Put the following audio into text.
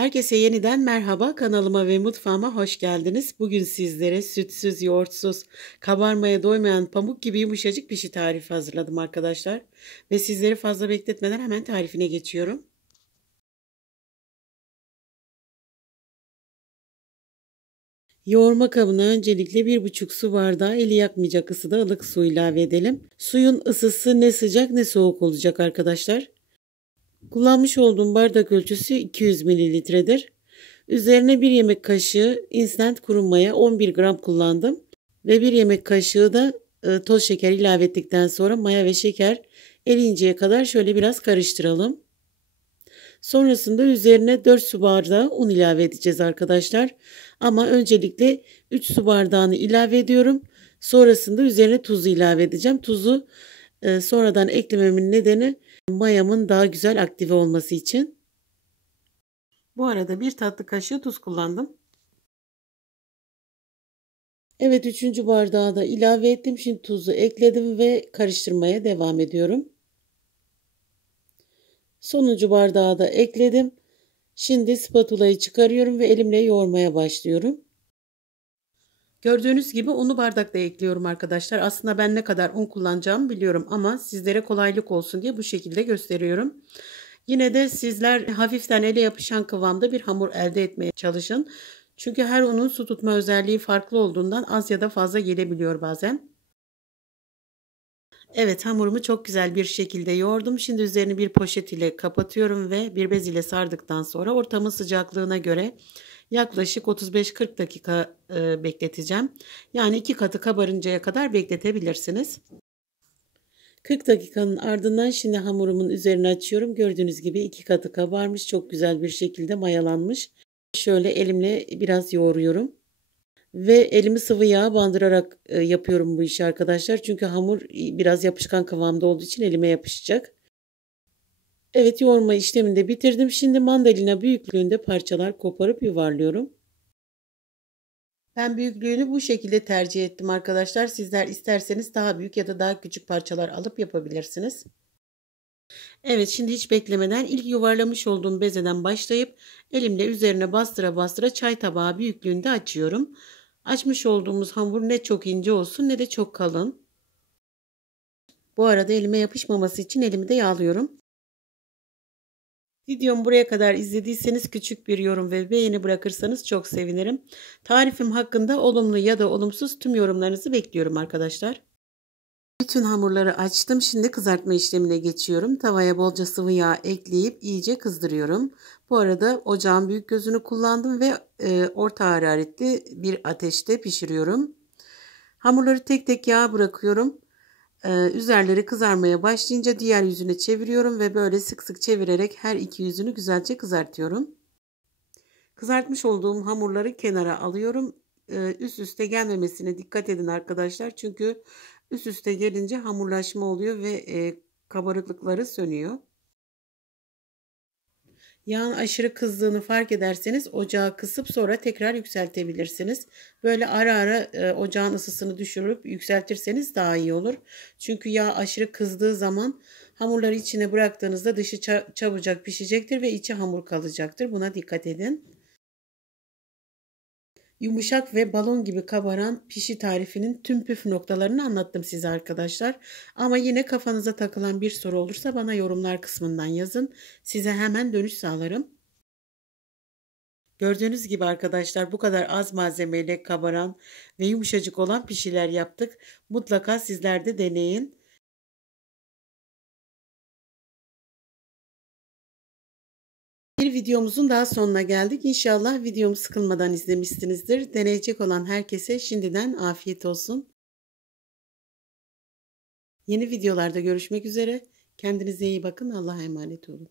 Herkese yeniden merhaba, kanalıma ve mutfağıma hoş geldiniz. Bugün sizlere sütsüz, yoğurtsuz, kabarmaya doymayan pamuk gibi yumuşacık bir şey tarifi hazırladım arkadaşlar. Ve sizleri fazla bekletmeden hemen tarifine geçiyorum. Yoğurma kabına öncelikle 1,5 su bardağı eli yakmayacak ısıda ılık su ilave edelim. Suyun ısısı ne sıcak ne soğuk olacak arkadaşlar. Kullanmış olduğum bardak ölçüsü 200 mililitredir. Üzerine 1 yemek kaşığı instant kuru maya 11 gram kullandım. Ve 1 yemek kaşığı da toz şeker ilave ettikten sonra maya ve şeker eriyinceye kadar şöyle biraz karıştıralım. Sonrasında üzerine 4 su bardağı un ilave edeceğiz arkadaşlar. Ama öncelikle 3 su bardağını ilave ediyorum. Sonrasında üzerine tuzu ilave edeceğim. Tuzu sonradan eklememin nedeni mayamın daha güzel aktive olması için. Bu arada 1 tatlı kaşığı tuz kullandım. Evet, 3. bardağı da ilave ettim. Şimdi tuzu ekledim ve karıştırmaya devam ediyorum. Sonuncu bardağı da ekledim. Şimdi spatulayı çıkarıyorum ve elimle yoğurmaya başlıyorum. Gördüğünüz gibi unu bardakta ekliyorum arkadaşlar. Aslında ben ne kadar un kullanacağımı biliyorum ama sizlere kolaylık olsun diye bu şekilde gösteriyorum. Yine de sizler hafiften ele yapışan kıvamda bir hamur elde etmeye çalışın. Çünkü her unun su tutma özelliği farklı olduğundan az ya da fazla gelebiliyor bazen. Evet, hamurumu çok güzel bir şekilde yoğurdum. Şimdi üzerini bir poşet ile kapatıyorum ve bir bez ile sardıktan sonra ortamın sıcaklığına göre yaklaşık 35-40 dakika bekleteceğim. Yani 2 katı kabarıncaya kadar bekletebilirsiniz. 40 dakikanın ardından şimdi hamurumun üzerini açıyorum. Gördüğünüz gibi 2 katı kabarmış, çok güzel bir şekilde mayalanmış. Şöyle elimle biraz yoğuruyorum. Ve elimi sıvı yağa bandırarak yapıyorum bu işi arkadaşlar. Çünkü hamur biraz yapışkan kıvamda olduğu için elime yapışacak. Evet, yoğurma işlemini de bitirdim. Şimdi mandalina büyüklüğünde parçalar koparıp yuvarlıyorum. Ben büyüklüğünü bu şekilde tercih ettim arkadaşlar. Sizler isterseniz daha büyük ya da daha küçük parçalar alıp yapabilirsiniz. Evet, şimdi hiç beklemeden ilk yuvarlamış olduğum bezeden başlayıp elimle üzerine bastıra bastıra çay tabağı büyüklüğünde açıyorum. Açmış olduğumuz hamur ne çok ince olsun ne de çok kalın. Bu arada elime yapışmaması için elimi de yağlıyorum. Videomu buraya kadar izlediyseniz küçük bir yorum ve beğeni bırakırsanız çok sevinirim. Tarifim hakkında olumlu ya da olumsuz tüm yorumlarınızı bekliyorum arkadaşlar. Bütün hamurları açtım. Şimdi kızartma işlemine geçiyorum. Tavaya bolca sıvı yağ ekleyip iyice kızdırıyorum. Bu arada ocağın büyük gözünü kullandım ve orta hararetli bir ateşte pişiriyorum. Hamurları tek tek yağa bırakıyorum. Üzerleri kızarmaya başlayınca diğer yüzüne çeviriyorum ve böyle sık sık çevirerek her iki yüzünü güzelce kızartıyorum. Kızartmış olduğum hamurları kenara alıyorum. Üst üste gelmemesine dikkat edin arkadaşlar. Çünkü üst üste gelince hamurlaşma oluyor ve kabarıklıkları sönüyor. Yağın aşırı kızdığını fark ederseniz ocağı kısıp sonra tekrar yükseltebilirsiniz. Böyle ara ara ocağın ısısını düşürüp yükseltirseniz daha iyi olur. Çünkü yağ aşırı kızdığı zaman hamurları içine bıraktığınızda dışı çabucak pişecektir ve içi hamur kalacaktır. Buna dikkat edin. Yumuşak ve balon gibi kabaran pişi tarifinin tüm püf noktalarını anlattım size arkadaşlar. Ama yine kafanıza takılan bir soru olursa bana yorumlar kısmından yazın. Size hemen dönüş sağlarım. Gördüğünüz gibi arkadaşlar bu kadar az malzemeyle kabaran ve yumuşacık olan pişiler yaptık. Mutlaka sizler de deneyin. Bir videomuzun daha sonuna geldik. İnşallah videomu sıkılmadan izlemişsinizdir. Deneyecek olan herkese şimdiden afiyet olsun. Yeni videolarda görüşmek üzere. Kendinize iyi bakın. Allah'a emanet olun.